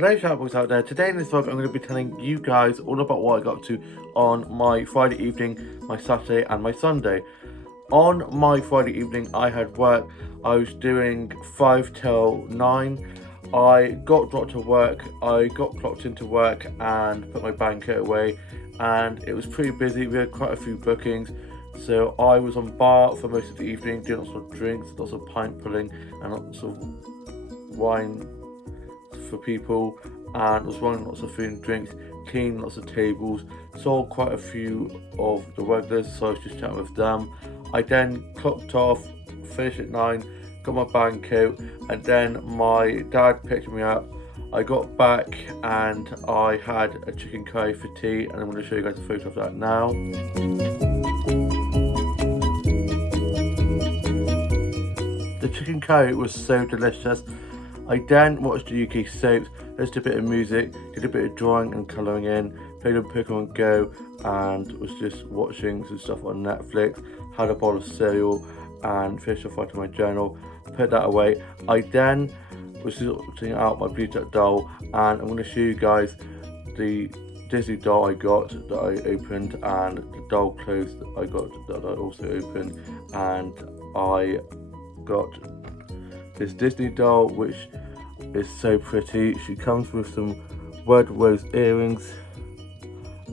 Hello Sharples out there. Today in this vlog I'm going to be telling you guys all about what I got up to on my Friday evening, my Saturday and my Sunday. On my Friday evening I had work. I was doing 5 till 9. I got dropped to work, I got clocked into work and put my banquet away, and it was pretty busy. We had quite a few bookings, so I was on bar for most of the evening doing lots of drinks, lots of pint pulling and lots of wine for people, and was running lots of food and drinks, cleaning lots of tables, saw quite a few of the regulars, so I was just chatting with them. I then clocked off, finished at 9, got my band coat, and then my dad picked me up. I got back and I had a chicken curry for tea, and I'm going to show you guys a photo of that now. The chicken curry was so delicious. I then watched the UK soaps, listened to a bit of music, did a bit of drawing and colouring in, played on Pokemon Go, and was just watching some stuff on Netflix, had a bowl of cereal and finished off writing my journal, put that away. I then was sorting out my Bleed Up doll, and I'm going to show you guys the Disney doll I got that I opened and the doll clothes that I got that I also opened. And I got this Disney doll which is so pretty. She comes with some red rose earrings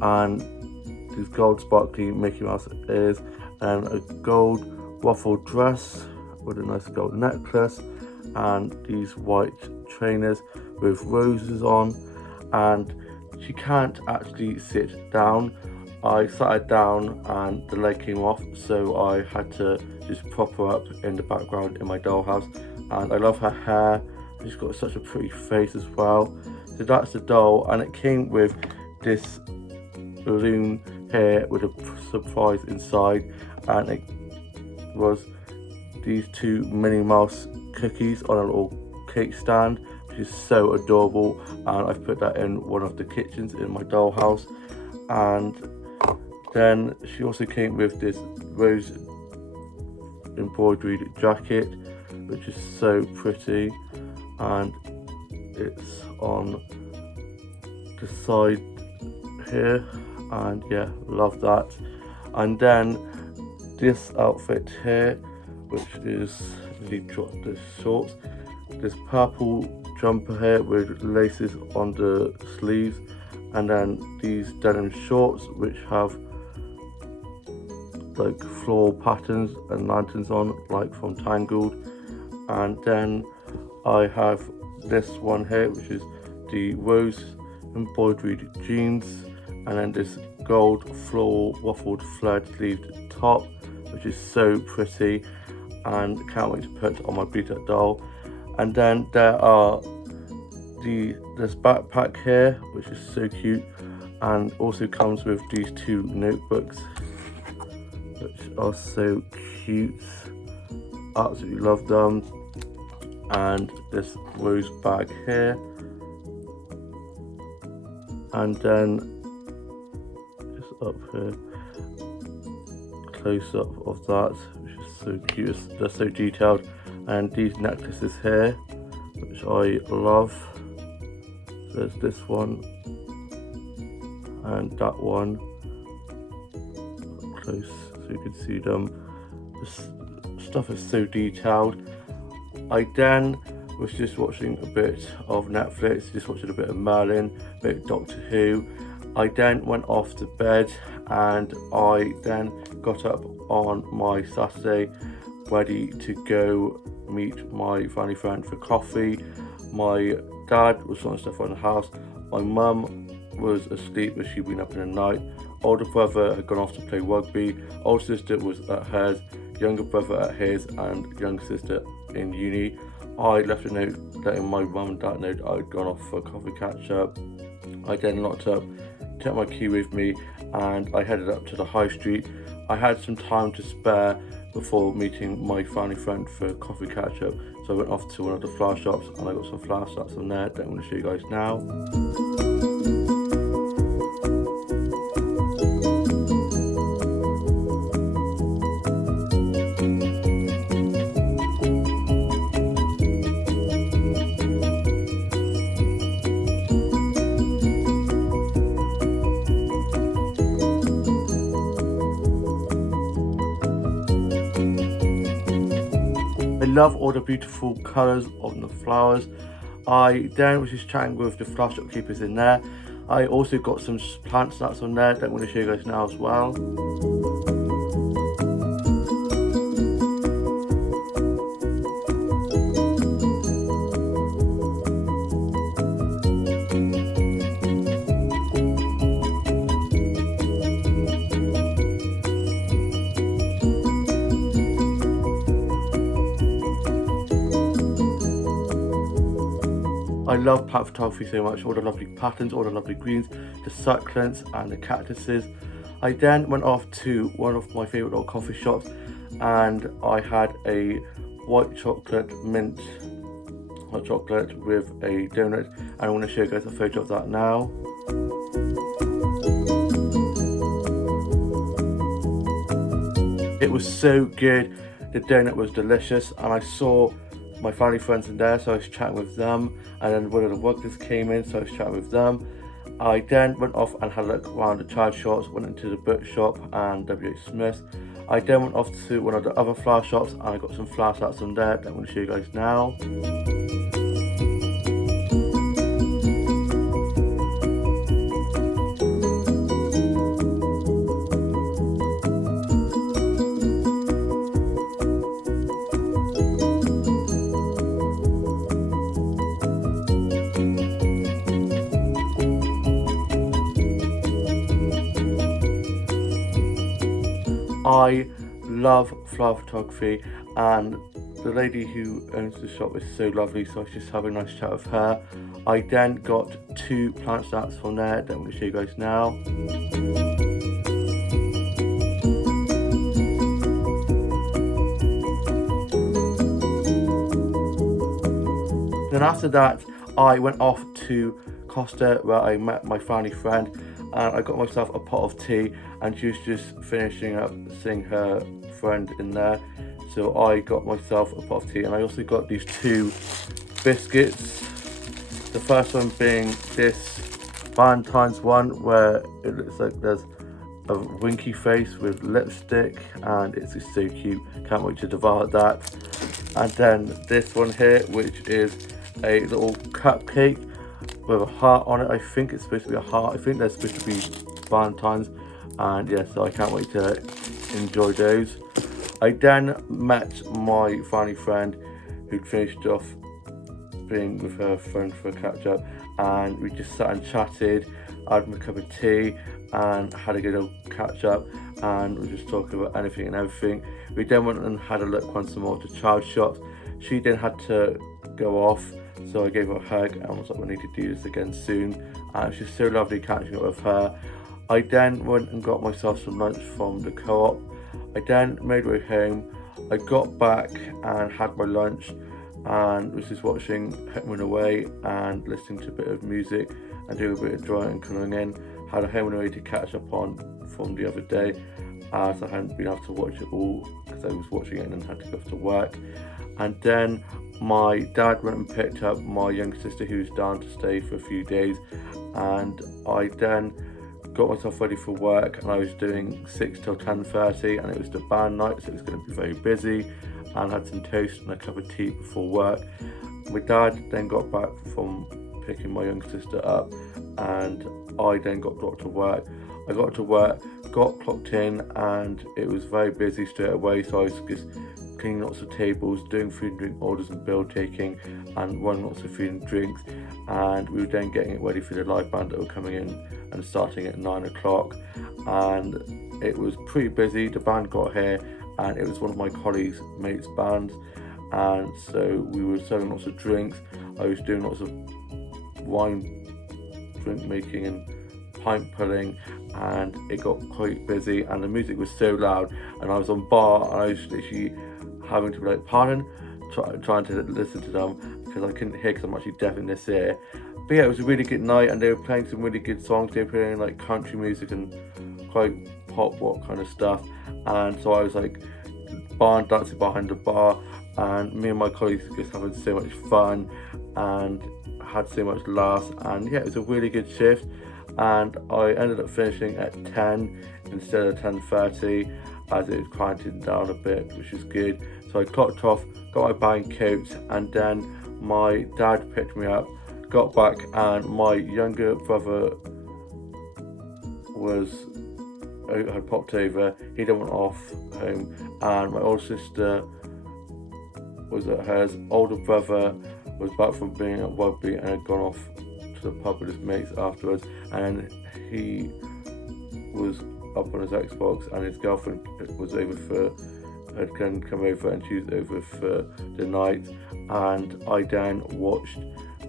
and these gold sparkly Mickey Mouse ears and a gold ruffled dress with a nice gold necklace and these white trainers with roses on, and she can't actually sit down. I sat her down and the leg came off, so I had to just prop her up in the background in my dollhouse. And I love her hair, she's got such a pretty face as well. So that's the doll, and it came with this balloon here with a surprise inside, and it was these 2 Minnie Mouse cookies on a little cake stand, which is so adorable, and I've put that in one of the kitchens in my dollhouse. And then she also came with this rose embroidered jacket, which is so pretty, and it's on the side here, and yeah, love that. And then this outfit here, which is the shorts, this purple jumper here with laces on the sleeves, and then these denim shorts which have like floral patterns and lanterns on, like from Tangled. And then I have this one here, which is the rose embroidered jeans, and then this gold floral waffled flared sleeved top, which is so pretty and can't wait to put on my Bleed Up doll. And then there are this backpack here, which is so cute, and also comes with these 2 notebooks, which are so cute. Absolutely love them. And this rose bag here, and then just up here, close up of that, which is so cute. They're so detailed. And these necklaces here, which I love. So there's this one and that one, close so you can see them. This stuff is so detailed. I then was just watching a bit of Netflix, just watching a bit of Merlin, a bit of Doctor Who. I then went off to bed, and I then got up on my Saturday ready to go meet my family friend for coffee. My dad was sorting stuff around the house. My mum was asleep as she'd been up in the night. Older brother had gone off to play rugby. Older sister was at hers, younger brother at his, and younger sister in uni. I left a note letting my mum and dad know that I'd gone off for a coffee catch up. I then locked up, took my key with me, and I headed up to the high street. I had some time to spare before meeting my family friend for a coffee catch up, so I went off to one of the flower shops and I got some flower stats from there that I'm going to show you guys now. love all the beautiful colours of the flowers. I then was just chatting with the flower shopkeepers in there. I also got some plant snacks on there that I'm going to show you guys now as well. I love plant photography so much, all the lovely patterns, all the lovely greens, the succulents and the cactuses. I then went off to one of my favourite little coffee shops and I had a white chocolate mint hot chocolate with a donut, and I want to show you guys a photo of that now. It was so good, the donut was delicious, and I saw my family friends in there, so I was chatting with them, and then one of the workers came in, so I was chatting with them. I then went off and had a look around the child shops, went into the bookshop and W.H. Smith's. I then went off to one of the other flower shops and I got some flower sets from there that I'm going to show you guys now. I love flower photography, and the lady who owns the shop is so lovely, so I was just having a nice chat with her. I then got 2 plant sets from there that I'm going to show you guys now. Then after that I went off to Costa where I met my family friend, and I got myself a pot of tea, and she was just finishing up seeing her friend in there, so I got myself a pot of tea. And I also got these 2 biscuits, the first one being this Valentine's one where it looks like there's a winky face with lipstick, and it's just so cute, can't wait to devour that. And then this one here, which is a little cupcake with a heart on it. I think it's supposed to be a heart. I think they're supposed to be Valentine's, and yeah, so I can't wait to enjoy those. I then met my family friend who'd finished off being with her friend for a catch up, and we just sat and chatted. I had my cup of tea and had a good old catch up, and we were just talking about anything and everything. We then went and had a look once more to child shops. She then had to go off, so I gave her a hug and was like, we need to do this again soon. And it's just so lovely catching up with her. I then went and got myself some lunch from the co-op. I then made my way home. I got back and had my lunch and was just watching Home and Away and listening to a bit of music and doing a bit of drawing and colouring in. Had a Home and Away to catch up on from the other day, as I hadn't been able to watch it all because I was watching it and then had to go to work. And then my dad went and picked up my younger sister who was down to stay for a few days, and I then got myself ready for work, and I was doing 6 till 10:30, and it was the band night, so it was going to be very busy, and had some toast and a cup of tea before work. My dad then got back from picking my younger sister up, and I then got brought to work. I got to work, got clocked in, and it was very busy straight away, so I was just cleaning lots of tables, doing food and drink orders and bill taking, and running lots of food and drinks. And we were then getting it ready for the live band that were coming in and starting at 9 o'clock. And it was pretty busy. The band got here, and it was one of my colleagues' mates' bands, and so we were serving lots of drinks. I was doing lots of wine drink making and pint pulling, and it got quite busy, and the music was so loud, and I was on bar, and I was literally having to be like, pardon, trying to listen to them because I couldn't hear because I'm actually deaf in this ear. But yeah, it was a really good night, and they were playing some really good songs. They were playing like country music and quite pop rock kind of stuff, and so I was like dancing behind the bar, and me and my colleagues were just having so much fun and had so much laughs, and yeah, it was a really good shift. And I ended up finishing at 10 instead of 10:30, as it was quieting down a bit, which is good. So So I clocked off, got my bag and coat, and then my dad picked me up, got back, and my younger brother had popped over. He then went off home, and my older sister was at hers. Older brother was back from being at rugby and had gone off to the pub with his mates afterwards, and he was up on his Xbox, and his girlfriend had come over, and she was over for the night. And I then watched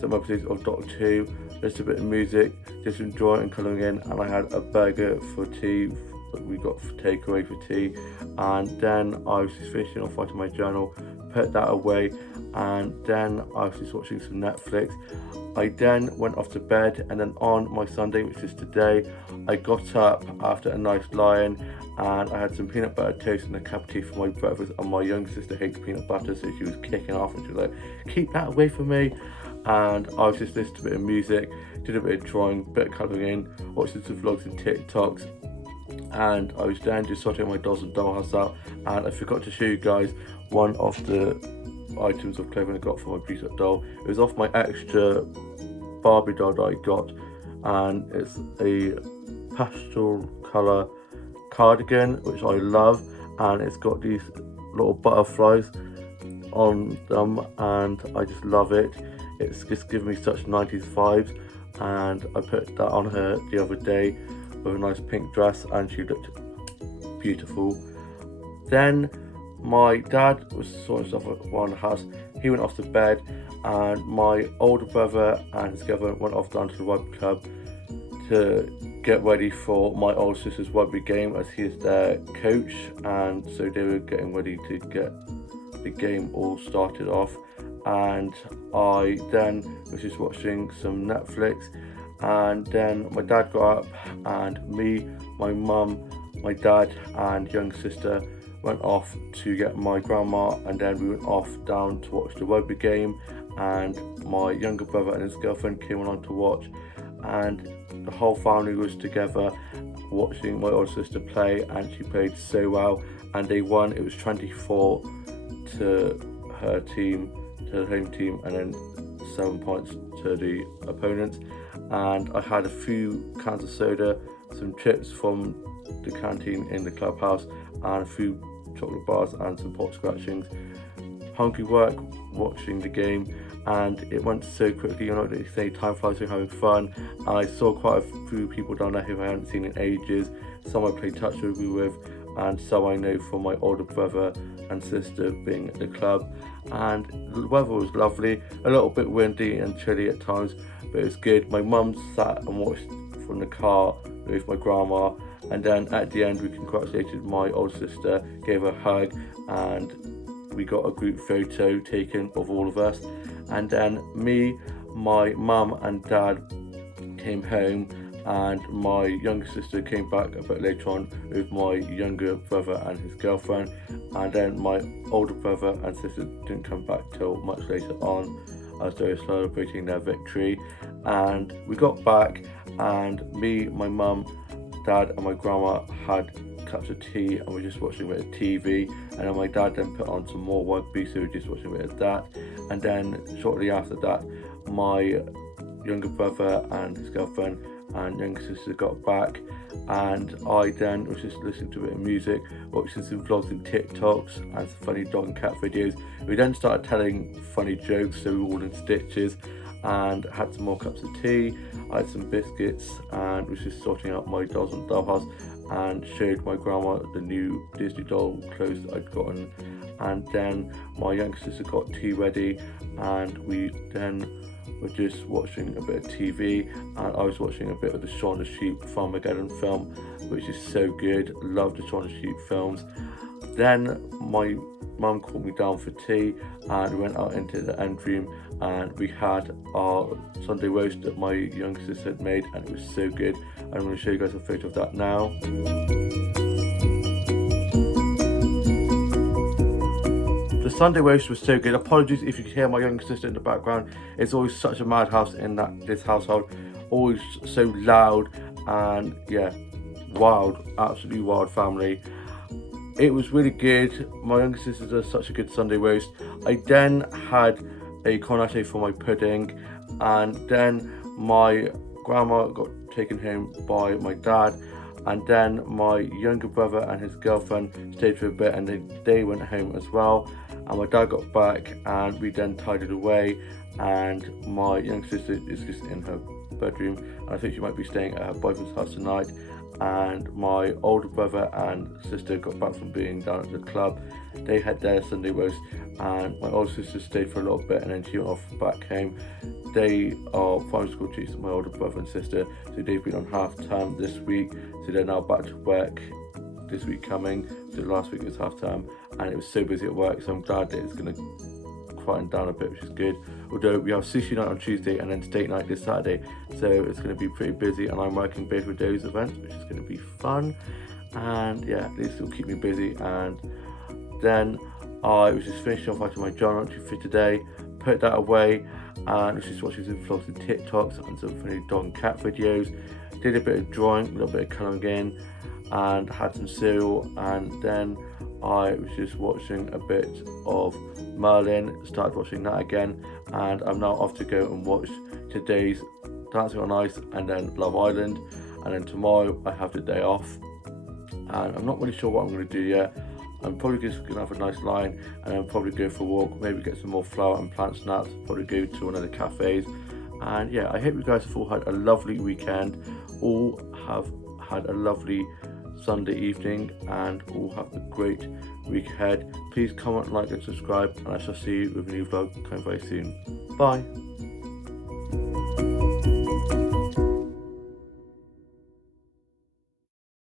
some episodes of Doctor Who, just a bit of music, just enjoying and colouring in, and I had a burger for tea that we got for takeaway for tea. And then I was just finishing off writing my journal, put that away, and then I was just watching some Netflix. I then went off to bed, and then on my Sunday, which is today, I got up after a nice lie-in, and I had some peanut butter toast and a cup of tea for my breakfast. And my younger sister hates peanut butter, so she was kicking off, and she was like, "Keep that away from me." And I was just listening to a bit of music, did a bit of drawing, bit of colouring in, watching some vlogs and TikToks, and I was then just sorting my dolls and dollhouse out. And I forgot to show you guys one of the items of clothing I got for my preset doll. It was off my extra Barbie doll that I got, and it's a pastel colour cardigan, which I love, and it's got these little butterflies on them, and I just love it. It's just giving me such 90s vibes, and I put that on her the other day with a nice pink dress, and she looked beautiful. Then my dad was sorting stuff around the house. He went off to bed, and my older brother and his girlfriend went off down to the rugby club to get ready for my older sister's rugby game, as he is their coach, and so they were getting ready to get the game all started off. And I then was just watching some Netflix, and then my dad got up, and me, my mum, my dad and younger sister went off to get my grandma, and then we went off down to watch the rugby game, and my younger brother and his girlfriend came along to watch, and the whole family was together watching my older sister play, and she played so well, and they won. It was 24 to her team, to the home team, and then 7 points to the opponents. And I had a few cans of soda, some chips from the canteen in the clubhouse, and a few chocolate bars and some pot scratchings. Hungry work watching the game, and it went so quickly. You know, they say time flies when having fun. I saw quite a few people down there who I hadn't seen in ages. Some I played touch rugby with, and some I know from my older brother and sister being at the club. And the weather was lovely, a little bit windy and chilly at times, but it was good. My mum sat and watched from the car with my grandma, and then at the end we congratulated my older sister, gave her a hug, and we got a group photo taken of all of us. And then me, my mum and dad came home, and my younger sister came back a bit later on with my younger brother and his girlfriend, and then my older brother and sister didn't come back till much later on as they were celebrating their victory. And we got back, and me, my mum, dad and my grandma had cups of tea, and we're just watching a bit of TV, and then my dad then put on some more rugby, so we're just watching a bit of that. And then shortly after that, my younger brother and his girlfriend and younger sister got back, and I then was just listening to a bit of music, watching some vlogs and TikToks and some funny dog and cat videos. We then started telling funny jokes, so we were all in stitches, and had some more cups of tea. I had some biscuits, and was just sorting out my dolls and dollhouse, and showed my grandma the new Disney doll clothes that I'd gotten. And then my younger sister got tea ready, and we then were just watching a bit of TV, and I was watching a bit of the Shaun the Sheep Farmageddon film, which is so good. Love the Shaun the Sheep films. Then my mum called me down for tea, and we went out into the end room, and we had our Sunday roast that my younger sister had made, and it was so good. I'm going to show you guys a photo of that now. The Sunday roast was so good. Apologies if you can hear my younger sister in the background. It's always such a madhouse in this household. Always so loud, and yeah, wild, absolutely wild family. It was really good. My younger sister does such a good Sunday roast. I then had a cornetto for my pudding, and then my grandma got taken home by my dad, and then my younger brother and his girlfriend stayed for a bit, and then they went home as well, and my dad got back, and we then tidied away, and my younger sister is just in her bedroom, and I think she might be staying at her boyfriend's house tonight. And my older brother and sister got back from being down at the club. They had their Sunday roast, and my older sister stayed for a little bit, and then she went off back home. They are primary school teachers, my older brother and sister, so they've been on half term this week, so they're now back to work this week coming. So last week was half term, and it was so busy at work, so I'm glad that it's going to quieten down a bit, which is good. Although we have sushi night on Tuesday and then steak night this Saturday, so it's going to be pretty busy, and I'm working both of those events, which is going to be fun. And yeah, this will keep me busy. And then I was just finishing off writing my journal entry for today, put that away, and was just watching some vlogs and TikToks and some funny dog and cat videos. Did a bit of drawing, a little bit of colouring in, and had some cereal. And then I was just watching a bit of Merlin, started watching that again, and I'm now off to go and watch today's Dancing on Ice and then Love Island, and then tomorrow I have the day off, and I'm not really sure what I'm going to do yet. I'm probably just going to have a nice line, and then probably go for a walk, maybe get some more flower and plant snaps, probably go to one of the cafes. And yeah, I hope you guys have all had a lovely weekend, all have had a lovely Sunday evening, and all have a great week ahead. Please comment, like and subscribe, and I shall see you with a new vlog coming very soon. Bye.